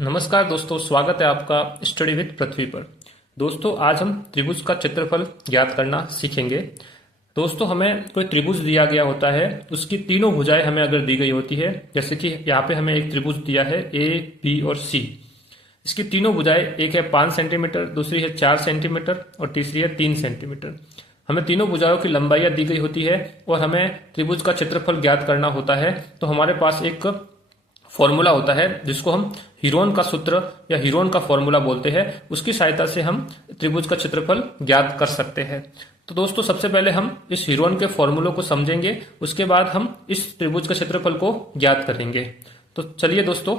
नमस्कार दोस्तों, स्वागत है आपका स्टडी विद पृथ्वी पर। दोस्तों, आज हम त्रिभुज का क्षेत्रफल ज्ञात करना सीखेंगे। दोस्तों, हमें कोई त्रिभुज दिया गया होता है, उसकी तीनों भुजाएं हमें अगर दी गई होती है, जैसे कि यहाँ पे हमें एक त्रिभुज दिया है ए, बी और सी। इसकी तीनों भुजाएं, एक है 5 सेंटीमीटर, दूसरी है 4 सेंटीमीटर और तीसरी है 3 सेंटीमीटर। हमें तीनों भुजाओं की लंबाइयाँ दी गई होती है और हमें त्रिभुज का क्षेत्रफल ज्ञात करना होता है। तो हमारे पास एक फॉर्मूला होता है जिसको हम हीरोन का सूत्र या हीरोन का फॉर्मूला बोलते हैं। उसकी सहायता से हम त्रिभुज का क्षेत्रफल ज्ञात कर सकते हैं। तो दोस्तों, सबसे पहले हम इस हीरोन के फॉर्मूले को समझेंगे, उसके बाद हम इस त्रिभुज का क्षेत्रफल को ज्ञात करेंगे। तो चलिए दोस्तों,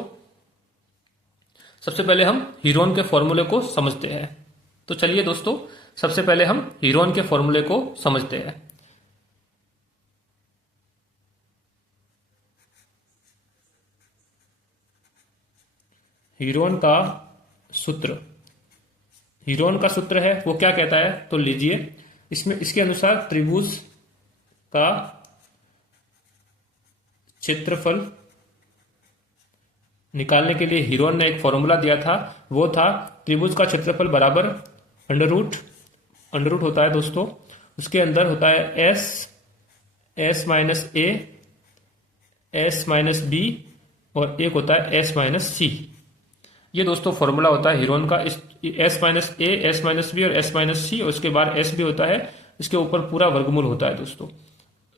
सबसे पहले हम हीरोन के फॉर्मूले को समझते हैं। तो चलिए दोस्तों, सबसे पहले हम हीरोन के फॉर्मूले को समझते हैं। हीरोन का सूत्र, हीरोन का सूत्र है वो क्या कहता है, तो लीजिए, इसमें इसके अनुसार त्रिभुज का क्षेत्रफल निकालने के लिए हीरोन ने एक फॉर्मूला दिया था। वो था त्रिभुज का क्षेत्रफल बराबर अंडर रूट होता है दोस्तों। उसके अंदर होता है S minus A, S minus B और एक होता है एस माइनस सी। ये दोस्तों फॉर्मूला होता है हीरोन का। इस S minus A, S minus B और एस माइनस सी, और उसके बाद एस भी होता है। इसके ऊपर पूरा वर्गमूल होता है दोस्तों।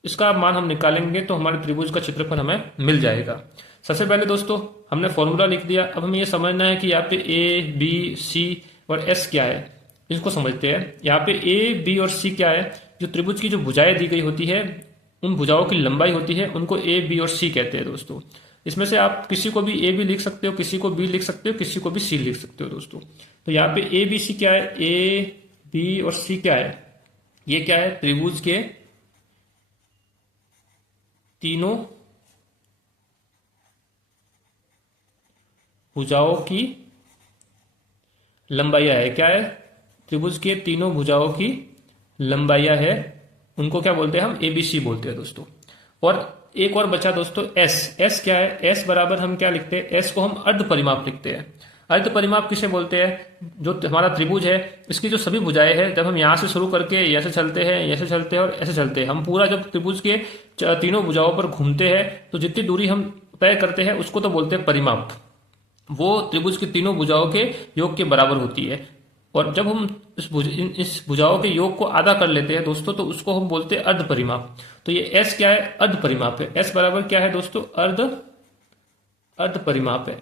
इसका मान हम निकालेंगे तो हमारे त्रिभुज का क्षेत्रफल हमें मिल जाएगा। सबसे पहले दोस्तों हमने फॉर्मूला लिख दिया। अब हमें ये समझना है कि यहाँ पे ए, बी, सी और एस क्या है, इसको समझते हैं। यहाँ पे ए, बी और सी क्या है, जो त्रिभुज की जो भुजाएं दी गई होती है, उन भुजाओं की लंबाई होती है, उनको ए, बी और सी कहते हैं दोस्तों। इसमें से आप किसी को भी ए भी लिख सकते हो, किसी को बी लिख सकते हो, किसी को भी सी लिख सकते हो दोस्तों। तो यहाँ पे ए, बी, सी क्या है, ए, बी और सी क्या है, ये क्या है, त्रिभुज के तीनों भुजाओं की लंबाइयां है। क्या है, त्रिभुज के तीनों भुजाओं की लंबाइयां है, उनको क्या बोलते हैं, हम ए, बी, सी बोलते हैं दोस्तों। और एक और बचा दोस्तों एस क्या है, एस बराबर हम क्या लिखते हैं, एस को हम अर्ध परिमाप लिखते हैं। अर्ध परिमाप किसे बोलते हैं, जो हमारा त्रिभुज है इसकी जो सभी भुजाएं हैं, जब हम यहाँ से शुरू करके ऐसे चलते हैं, ऐसे चलते हैं और ऐसे चलते हैं, हम पूरा जब त्रिभुज के तीनों भुजाओं पर घूमते हैं तो जितनी दूरी हम तय करते हैं उसको तो बोलते हैं परिमाप। वो त्रिभुज की तीनों भुजाओं के योग के बराबर होती है। और जब हम इस भुजाओं के योग को आधा कर लेते हैं दोस्तों, तो उसको हम बोलते हैं अर्ध परिमाप। तो ये एस क्या है, अर्ध परिमाप है। एस बराबर क्या है दोस्तों, अर्ध परिमाप है,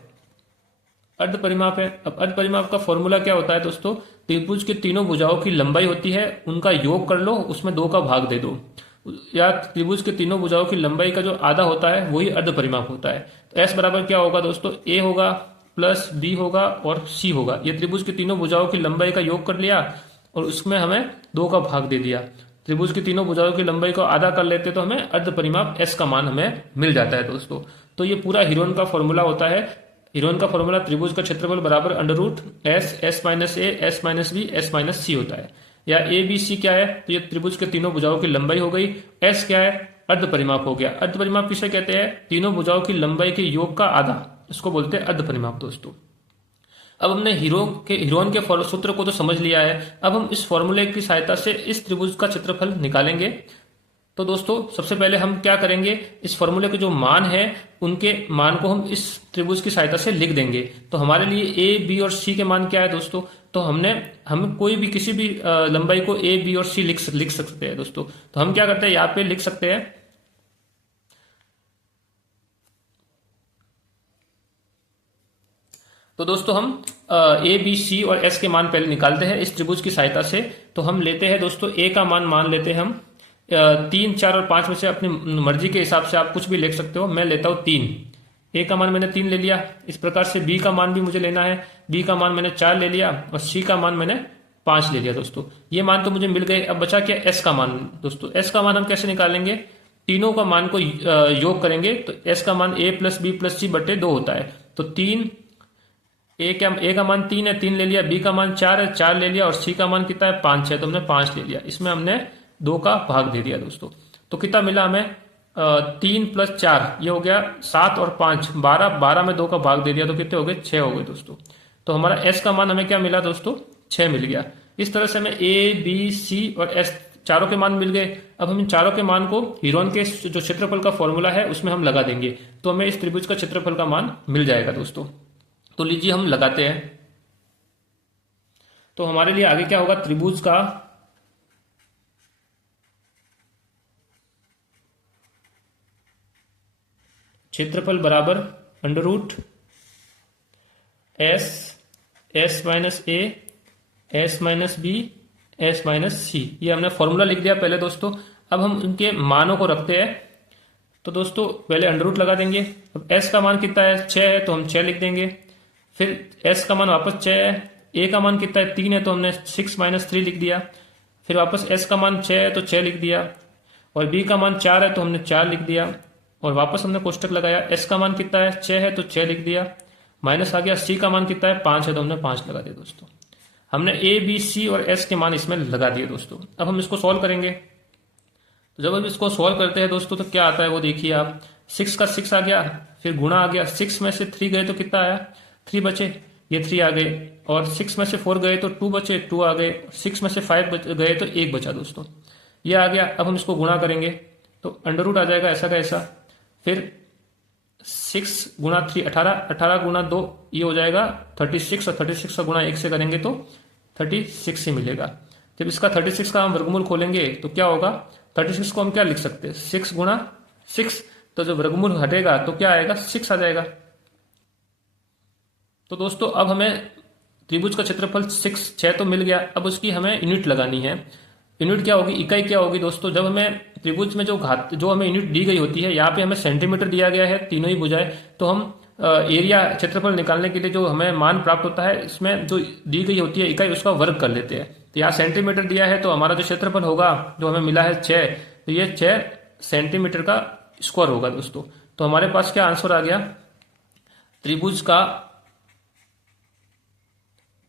अर्ध परिमाप है। अब अर्ध परिमाप का फॉर्मूला क्या होता है दोस्तों, त्रिभुज के तीनों भुजाओं की लंबाई होती है, उनका योग कर लो, उसमें 2 का भाग दे दो, या त्रिभुज के तीनों भुजाओं की लंबाई का जो आधा होता है वही अर्ध परिमाप होता है। तो एस बराबर क्या होगा दोस्तों, ए होगा प्लस बी होगा और सी होगा। ये त्रिभुज की तीनों भुजाओं की लंबाई का योग कर लिया और उसमें हमें 2 का भाग दे दिया। त्रिभुज की तीनों भुजाओं की लंबाई को आधा कर लेते तो हमें अर्ध परिमाप एस का मान हमें मिल जाता है दोस्तों। तो ये पूरा हीरोन का फॉर्मूला होता है। हीरोन का फॉर्मूला त्रिभुज का क्षेत्रफल बराबर under root S, S minus A, S minus B, S minus C होता है। या ए, बी, सी क्या है, तो ये त्रिभुज के तीनों भुजाओं की लंबाई हो गई। एस क्या है, अर्ध परिमाप हो गया। अर्ध परिमाप किसे कहते हैं, तीनों भुजाओं की लंबाई के योग का आधा, इसको बोलते हैं अर्ध परिमाप दोस्तों। अब हमने हीरोन के सूत्र को तो समझ लिया है। अब हम इस फॉर्मूले की सहायता से इस त्रिभुज का क्षेत्रफल निकालेंगे। तो दोस्तों सबसे पहले हम क्या करेंगे, इस फॉर्मूले के जो मान है उनके मान को हम इस त्रिभुज की सहायता से लिख देंगे। तो हमारे लिए ए, बी और सी के मान क्या है दोस्तों, तो हम कोई भी किसी भी लंबाई को ए, बी और सी लिख सकते हैं दोस्तों। तो हम क्या करते हैं, यहाँ पे लिख सकते हैं, तो दोस्तों हम ए, बी, सी और एस के मान पहले निकालते हैं इस त्रिभुज की सहायता से। तो हम लेते हैं दोस्तों ए का मान लेते हैं हम 3, 4 और 5 में से अपनी मर्जी के हिसाब से आप कुछ भी लिख सकते हो। मैं लेता हूं 3। ए का मान मैंने 3 ले लिया। इस प्रकार से बी का मान भी मुझे लेना है। बी का मान मैंने 4 ले लिया और सी का मान मैंने 5 ले लिया दोस्तों। ये मान तो मुझे मिल गए। अब बचा क्या, एस का मान दोस्तों। एस का मान हम कैसे निकालेंगे, तीनों का मान को योग करेंगे तो एस का मान ए प्लस बी प्लस सी बटे 2 होता है। तो 3, ए का मान 3 है, 3 ले लिया। बी का मान 4 है, 4 ले लिया। और सी का मान कितना है, 5 है, तो हमने 5 ले लिया। इसमें हमने 2 का भाग दे दिया दोस्तों। तो कितना मिला हमें, 3 + 4 ये हो गया 7 और 5 12, 12 में 2 का भाग दे दिया तो कितने हो गए 6 हो गए दोस्तों। तो हमारा एस का मान हमें क्या मिला दोस्तों 6 मिल गया। इस तरह से हमें ए बी सी और एस चारों के मान मिल गए। अब हम इन चारों के मान को हीरोन के जो क्षेत्रफल का फॉर्मूला है उसमें हम लगा देंगे तो हमें इस त्रिभुज का क्षेत्रफल का मान मिल जाएगा दोस्तों। तो लीजिए हम लगाते हैं। तो हमारे लिए आगे क्या होगा त्रिभुज का क्षेत्रफल बराबर √ S S minus A S minus B S minus C. ये हमने फॉर्मूला लिख दिया पहले दोस्तों। अब हम इनके मानों को रखते हैं। तो दोस्तों पहले √ लगा देंगे। अब एस का मान कितना है 6 है तो हम 6 लिख देंगे। फिर एस का मान वापस 6 है। ए का मान कितना है 3 है तो हमने 6 - 3 लिख दिया। फिर वापस एस का मान 6 है तो 6 लिख दिया। और बी का मान 4 है तो हमने 4 लिख दिया। और वापस हमने कोष्टक लगाया। एस का मान कितना है 6 है तो 6 लिख दिया। माइनस आ गया। सी का मान कितना है 5 है तो हमने 5 लगा दिया दोस्तों। हमने ए बी सी और एस के मान इसमें लगा दिए दोस्तों। अब हम इसको सॉल्व करेंगे। तो जब हम इसको सॉल्व करते हैं दोस्तों तो क्या आता है वो देखिए आप। 6 का 6 आ गया, फिर गुणा आ गया। 6 में से 3 गए तो कितना आया 3 बचे, ये 3 आ गए। और 6 में से 4 गए तो 2 बचे, 2 आ गए। 6 में से 5 गए तो 1 बचा दोस्तों, ये आ गया। अब हम इसको गुणा करेंगे तो √ आ जाएगा ऐसा का ऐसा। फिर 6 × 3 18, 18 × 2 ये हो जाएगा 36। और 36 का गुणा 1 से करेंगे तो 36 ही मिलेगा। जब इसका 36 का हम वर्गमूल खोलेंगे तो क्या होगा 36 को हम क्या लिख सकते हैं 6 × 6। तो जब वर्गमूल हटेगा तो क्या आएगा 6 आ जाएगा। तो दोस्तों अब हमें त्रिभुज का क्षेत्रफल 6 तो मिल गया। अब उसकी हमें यूनिट लगानी है। यूनिट क्या होगी, इकाई क्या होगी दोस्तों। जब हमें त्रिभुज में जो हमें यूनिट दी गई होती है, यहाँ पे हमें सेंटीमीटर दिया गया है तीनों ही भुजाएं, तो हम एरिया क्षेत्रफल निकालने के लिए जो हमें मान प्राप्त होता है इसमें जो दी गई होती है इकाई उसका वर्ग कर लेते हैं। तो यहाँ सेंटीमीटर दिया है तो हमारा जो क्षेत्रफल होगा जो हमें मिला है 6, तो ये 6 सेंटीमीटर का स्क्वायर होगा दोस्तों। तो हमारे पास क्या आंसर आ गया, त्रिभुज का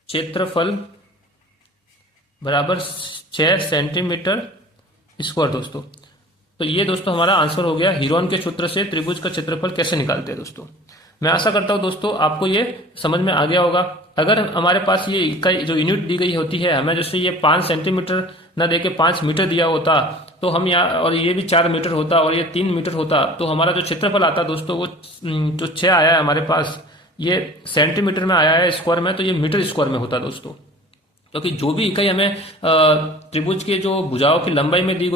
क्षेत्रफल बराबर 6 सेंटीमीटर स्क्वायर दोस्तों। तो ये दोस्तों हमारा आंसर हो गया। हीरोन के सूत्र से त्रिभुज का क्षेत्रफल कैसे निकालते हैं दोस्तों। मैं आशा करता हूं दोस्तों आपको ये समझ में आ गया होगा। अगर हमारे पास ये इकाई जो यूनिट दी गई होती है, हमें जैसे ये 5 सेंटीमीटर न देके 5 मीटर दिया होता तो हम यहाँ, और ये भी 4 मीटर होता और ये 3 मीटर होता, तो हमारा जो क्षेत्रफल आता दोस्तों वो जो 6 आया है हमारे पास, ये सेंटीमीटर में आया है स्क्वायर में, तो ये मीटर स्क्वायर में होता दोस्तों। क्योंकि जो भी इकाई हमें त्रिभुज के जो भुजाओं की लंबाई में दी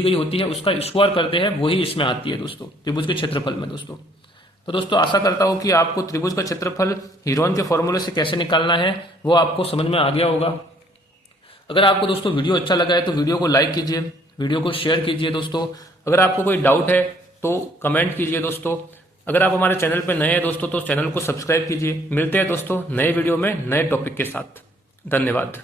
गई होती है उसका स्क्वायर करते हैं, वही इसमें आती है दोस्तों त्रिभुज के क्षेत्रफल में दोस्तों। तो दोस्तों आशा करता हूं कि आपको त्रिभुज का क्षेत्रफल हीरोन के फॉर्मूले से कैसे निकालना है वो आपको समझ में आ गया होगा। अगर आपको दोस्तों वीडियो अच्छा लगा है तो वीडियो को लाइक कीजिए, वीडियो को शेयर कीजिए दोस्तों। अगर आपको कोई डाउट है तो कमेंट कीजिए दोस्तों। अगर आप हमारे चैनल पर नए हैं दोस्तों तो चैनल को सब्सक्राइब कीजिए। मिलते हैं दोस्तों नए वीडियो में नए टॉपिक के साथ। धन्यवाद।